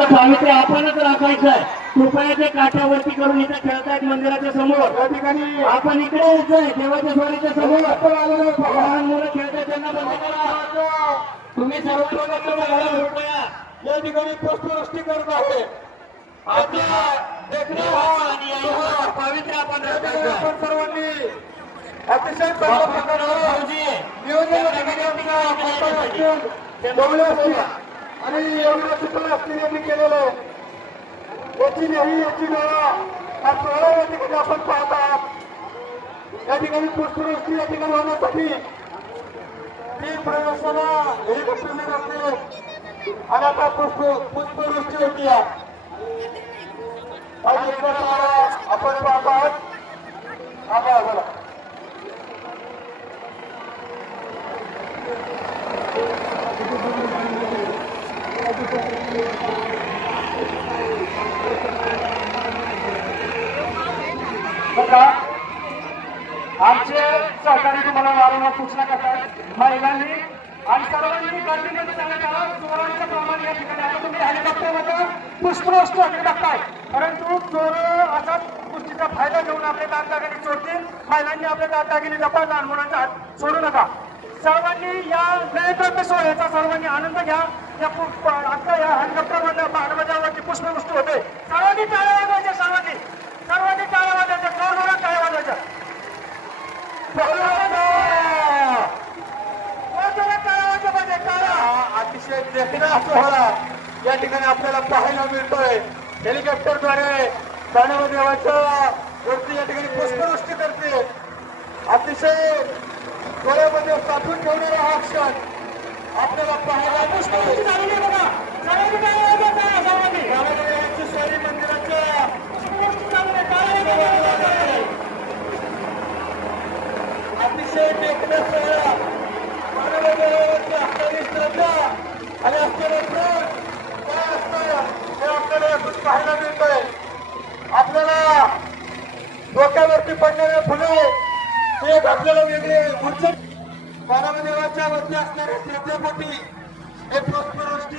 पावित्र्य आपणच राखायचं आहे. कृपया ते काठावरती करून इथे खेळतायत मंदिराच्या समोर. या ठिकाणी आपण इकडे यायचंय देवाच्या स्वारीच्या समोर. लहान मुलं खेळतात त्यांना बंद करा. तुम्ही सर्व कृपया या ठिकाणी पुष्पवृष्टी करत आहे. आपल्या पावित्र्य आपण राखायचं आहे. आपण सर्वांनी अतिशय चांगल्या प्रकारे नियोजन आणि एवढ्या चित्र असतील यांनी केलेलं आहे. याची नाही याची डोळा हा सोहळा या ठिकाणी आपण पाहत आहात. या ठिकाणी पुष्पवृष्टी या ठिकाणी होण्यासाठी 3 प्रवासाला हेलिकॉप्टरने जाते आणि आता पुष्पवृष्टी होती आपण पाहत आहात. बोला बघा आमचे सहकारी तुम्हाला वारंवार सूचना करतात महिलांनी आणि सर्वांनी गर्दीमध्ये जाण्यात आलं. चोरांचं प्रमाण या ठिकाणी आता तुम्ही हेलिकॉप्टरमध्ये पुष्पवृष्टी बघताय, परंतु चोर असाच गोष्टीचा फायदा घेऊन आपले दागदागिने चोरतील. महिलांनी आपले दागदागिने जपा, लहान मुलांचा हात सोडू नका. सर्वांनी या नयनरम्य सोहळ्याचा सर्वांनी आनंद घ्या. आता या हेलिकॉप्टरमधल्या बाणबजावरती पुष्पवृष्टी होते. सर्वांनी टाळ्या वाजवायच्या, सर्वांनी टाळ्या वाजवायच्या, जोरजोरात टाळ्या वाजवायच्या. अतिशय देखणा सोहळा या ठिकाणी आपल्याला पाहायला मिळतोय. हेलिकॉप्टरद्वारे बाणदेवाच्या वरती या ठिकाणी पुष्पवृष्टी करते. अतिशय डोळ्यामध्ये साठून ठेवणारा हा क्षण आपल्याला पाहायला पुष्पवृष्टी झालेली बघा. स्वारी मंदिराच्या अतिशय देखणा सोहळा आणि असलेलं प्रेम काय असतं हे आपल्याला यातून पाहायला मिळतंय. आपल्याला डोक्यावरती पडणारे फुले हे आपल्याला वेगळे बाणदेवाच्या वरती असणारे श्रद्धेपोटी हे पुष्पवृष्टी